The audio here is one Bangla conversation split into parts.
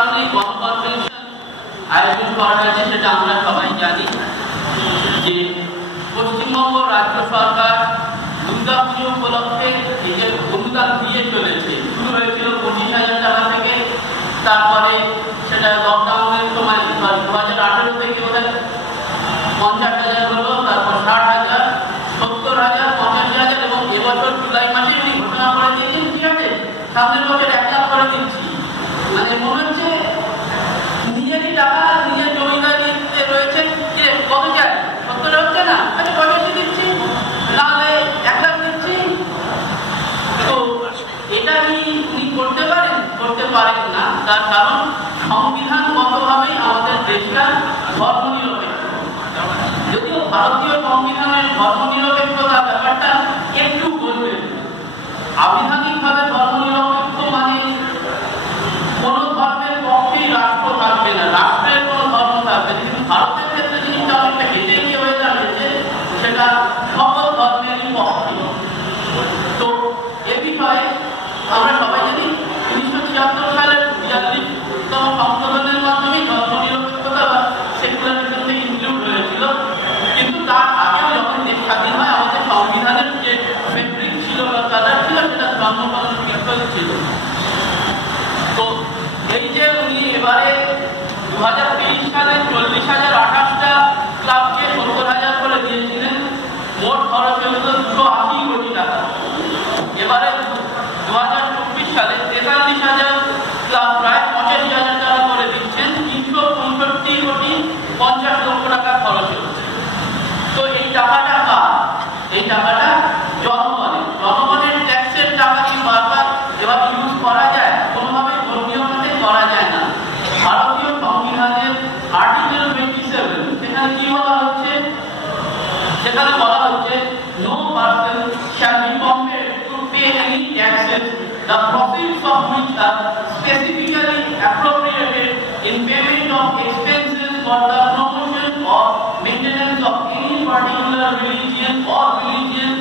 কারণেই গণকনভেনশন আয়োজন করা হয়েছে সেটা আমরা সবাই জানি যে পশ্চিমবঙ্গ রাজ্য সরকার দুর্গা পুজো উপলক্ষে এই যে অনুদান দিয়ে চলেছে, শুরু হয়েছিল 25,000 টাকা থেকে, তারপরে সেটা লকডাউনের সময় 2018 থেকে ওদের 50,000 হলো, তারপর 60,000, 70,000, 85,000 এবং এবছর জুলাই মাসে উনি ঘোষণা করে দিয়েছেন ঠিক আছে সামনের বছর 1 লাখ করে দিচ্ছি। মানে মনে হচ্ছে নিজেরই টাকা নিজের জমিদারিতে রয়েছে যে কত যায় 70 হচ্ছে না, আচ্ছা 85 দিচ্ছি, নাহলে 1 লাখ দিচ্ছি। তো এটা উনি করতে পারেন? করতে পারেন না। তার কারণ সংবিধানগতভাবেই আমাদের দেশটা ধর্মনিরপেক্ষ। যদিও ভারতীয় সংবিধানের ধর্মনিরপেক্ষতা ব্যাপারটা একটু বলবেন, আবিধানিকভাবে ধর্মনিরপেক্ষ মানে কোন ধর্মের পক্ষেই রাষ্ট্র থাকবে না, রাষ্ট্রের কোন ধর্ম থাকবে না। কিন্তু ভারতের ক্ষেত্রে জিনিসটা অনেকটা হেঁটে গিয়ে হয়ে দাঁড়িয়েছে, সেটা সকল ধর্মেরই পক্ষে। তো এ বিষয়ে আমরা সবাই জানি 1976 সালের 42তম সংশোধনের মাধ্যমে ধর্মনিরপেক্ষতা বা সেকুলারিজম থেকে ইনক্লুড হয়েছিল। কিন্তু তার আগেও যখন দেশ স্বাধীন হয় আমাদের সংবিধানের যে ফেব্রিক ছিল বা কালার ছিল সেটা ধর্মনিরপেক্ষ ছিল। তো এই যে উনি এবারে 2023 সালে 40,028টা ক্লাবকে 70,000 করে দিয়েছিলেন, মোট খরচ হয়েছিল 280 কোটি টাকা। এবারে 2024 সালে 43,000 ক্লাব প্রায় 85,000 টাকা করে দিচ্ছেন, 365 কোটি 50 লক্ষ টাকা খরচ হচ্ছে। তো এই টাকাটা কার? এই টাকাটা জনগণের ট্যাক্সের টাকা কি বারবার এভাবে ইউজ করা যায়? কোনোভাবে ধর্মীয় মতে করা যায় না। ভারতীয় সংবিধানের আর্টিকেল 27 সেখানে কি বলা হচ্ছে? সেখানে বলা হচ্ছে no person shall be compelled to pay any taxes the profits of which are specifically appropriated in payment of expenses for the promotion or maintenance of any particular religion or religious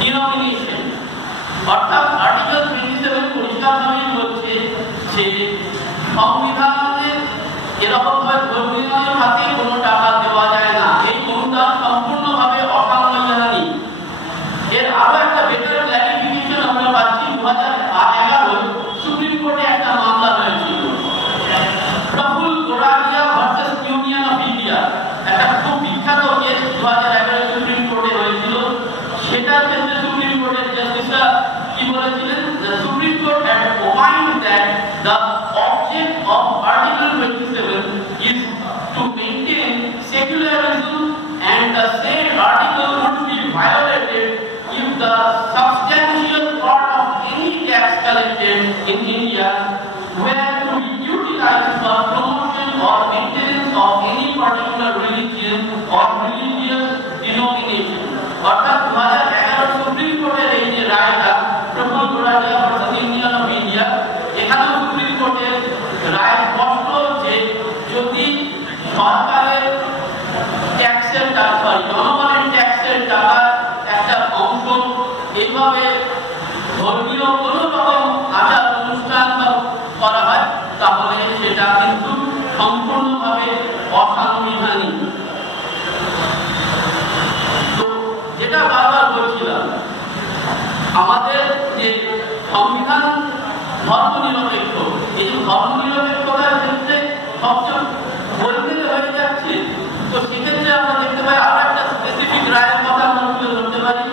denomination. অর্থাৎ আর্টিকেল 27 পরিষ্কারভাবেই বলছে যে সংবিধানে এরকম ভাবে ধর্মীয় খাতে কোনো টাকা দেওয়া যায় না। এই অনুদান সম্পূর্ণভাবে অসাংবিধানিক। এর আরো একটা বেটার ক্লারিফিকেশন আমরা পাচ্ছি 2011 সুপ্রিম কোর্টে একটা মামলা হয়েছিল, Prafull Goradia versus Union of India, একটা খুব বিখ্যাত কেস 2011 সুপ্রিম কোর্টে হয়েছিল। সেটার ক্ষেত্রে সুপ্রিম কোর্টের জাস্টিসরা কি বলেছিলেন? The Supreme Court had opined that the object of Article 27 is to maintain secularism and the said article would be violated if the substantial part of any tax collected in India were to be utilized for promotion or maintenance of any particular religion or religious denomination. অর্থাৎ 2011 সুপ্রিম কোর্টের এই যে রায়টা Prafull Goradia versus Union of India, এখানে সুপ্রিম কোর্টের রায় স্পষ্ট যে যদি সরকারের ট্যাক্সের টাকা, জনগণের ট্যাক্সের টাকা একটা অংশ এইভাবে ধর্মীয় কোনো রকম আচার অনুষ্ঠান করা হয় তাহলে সেটা কিন্তু সম্পূর্ণভাবে অসাংবিধানিক। তো যেটা বারবার বলছিলাম, আমাদের যে সংবিধান ধর্মনিরপেক্ষ, এই ধর্মনিরপেক্ষতার ক্ষেত্রে সবচেয়ে বলতে হয়ে যাচ্ছে। তো সেক্ষেত্রে আমরা দেখতে পাই আরো একটা স্পেসিফিক রায়ের কথা আমরা তুলে ধরতে পারি,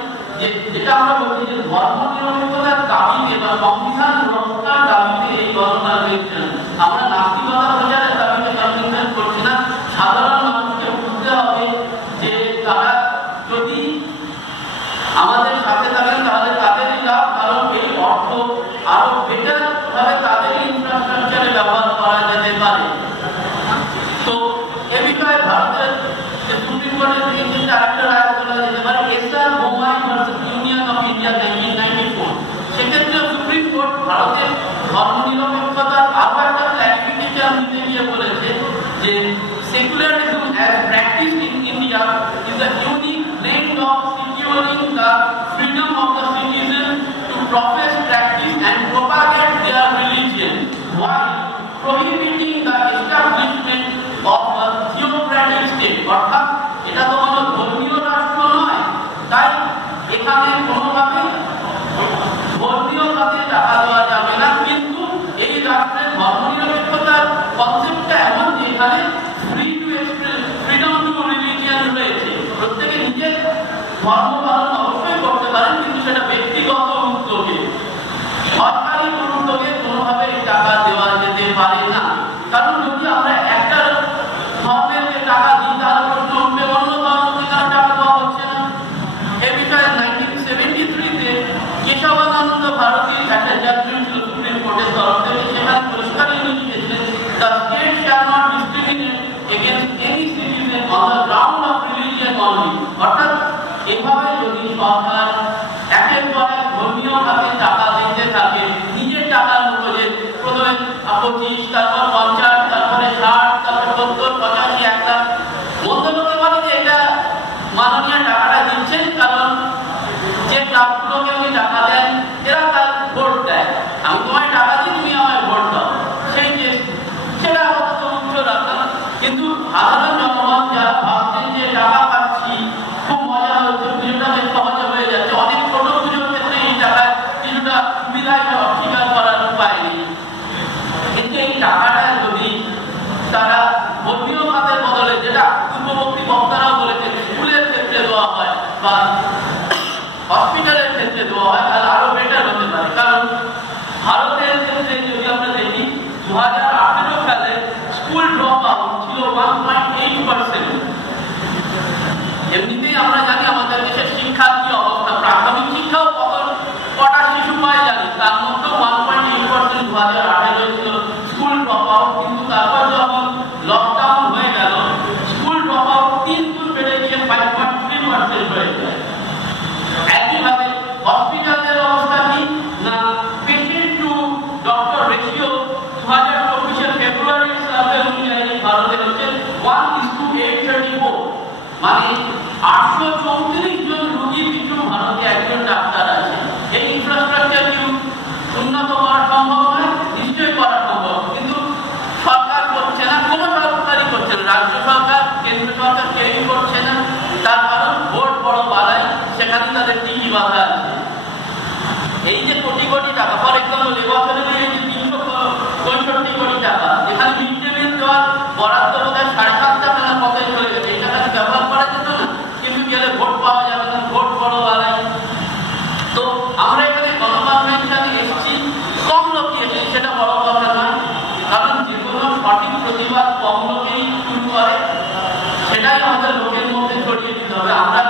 যেটা আমরা বলছি যে ধর্মনিরপেক্ষতার দাবিতে বা সংবিধান রক্ষার দাবিতে এই গণকনভেনশন। আমরা নাস্তিকতা প্রচারের দাবিতে কনভেনশন করছি না। সাধারণ মানুষকে বুঝতে হবে যে তারা যদি আমাদের সাথে থাকেন তাহলে তাদেরই লাভ, কারণ এই অর্থ আরো বেটার ভাবে তাদেরই ইনফ্রাস্ট্রাকচারে ব্যবহার করা যেতে পারে। তো এ বিষয়ে ভারতের সুপ্রিম কোর্টের থেকে কিন্তু আরেকটা রায় বলা যেতে পারে, SR Bommai versus Union of India 1994। সেক্ষেত্রে সুপ্রিম কোর্ট ভারতের ধর্মনিরপেক্ষতার আরো একটা ক্লারিফিকেশন দিতে গিয়ে বলেছে যে secularism as practiced in India is a unique blend of securing the freedom of the citizen to profess, practice and propagate their religion while কার্ডগুলোকে উনি টাকা দেন, এরা তার ভোট দেয়। আমি তোমায় টাকা দিই, তুমি আমায় ভোট দাও, সেই যে সেটা অত উচ্চ রাখা। কিন্তু সাধারণ জনগণ যারা ভাবছেন যে টাকা পাচ্ছি, খুব মজা হচ্ছে, পুজোটা বেশ সহজে হয়ে যাচ্ছে, অনেক ছোট পুজোর ক্ষেত্রে এই টাকায় কিছুটা সুবিধায় অস্বীকার করার উপায় নেই। কিন্তু এই টাকাটা যদি তারা ধর্মীয় খাতের বদলে, যেটা পূর্ববর্তী বক্তারাও বলেছেন, স্কুলের ক্ষেত্রে দেওয়া হয় বা হসপিটালের ক্ষেত্রে দেওয়া হয়, তাহলে আরো বেটার হতে পারে। কারণ ভারতের ক্ষেত্রে যদি আমরা দেখি 2018 সালে স্কুল ড্রপ আউট ছিল 1.8%। এমনিতেই আমরা জানি আমাদের দেশের শিক্ষার কি অবস্থা, প্রাথমিক শিক্ষাও কটা শিশু পায় জানি, তার মধ্যেও 1.8% 2018 ছিল স্কুল ড্রপ আউট। কিন্তু তারপর যখন লকডাউন হয়ে গেল, স্কুল ড্রপ আউট 3 গুণ বেড়ে গিয়ে 5.3% হয়ে যায়। একইভাবে হসপিটালের অবস্থা কি না, পেশেন্ট টু ডক্টর রেশিও 2024 ফেব্রুয়ারি সালে অনুযায়ী ভারতে হচ্ছে 1:834, মানে 834 জন রোগী পিছু ভারতে একজন ডাক্তার আছে। এই ইনফ্রাস্ট্রাকচার কি উন্নত করা সম্ভব নয়? নিশ্চয়ই করা সম্ভব, কিন্তু সরকার করছে না, কোনো সরকারই করছে না, রাজ্য সরকার কেন্দ্র সরকার কেউই করছে না। তার কারণ ভোট বড় বাড়ায়, সেখানে তাদের টিকি বাধা আছে। এই যে কোটি কোটি টাকা, ফর এক্সাম্পল এবছরের এই যে 365 কোটি টাকা, যেখানে মিড ডে মিল দেওয়ার বরাদ্দ বোধহয় 7.5 টাকা না কতই চলে গেছে, এই টাকা ব্যবহার করা যেত না, কিন্তু গেলে ভোট পাওয়া যাবে না, ভোট বড় বাড়ায়। তো আমরা এখানে গণকনভেনশনে এসেছি, কম লোকই এসেছি, সেটা বড় কথা নয়, কারণ যে কোনো সঠিক প্রতিবাদ কম লোকেই শুরু করে, সেটাই আমাদের লোকের মধ্যে ছড়িয়ে দিতে হবে। আমরা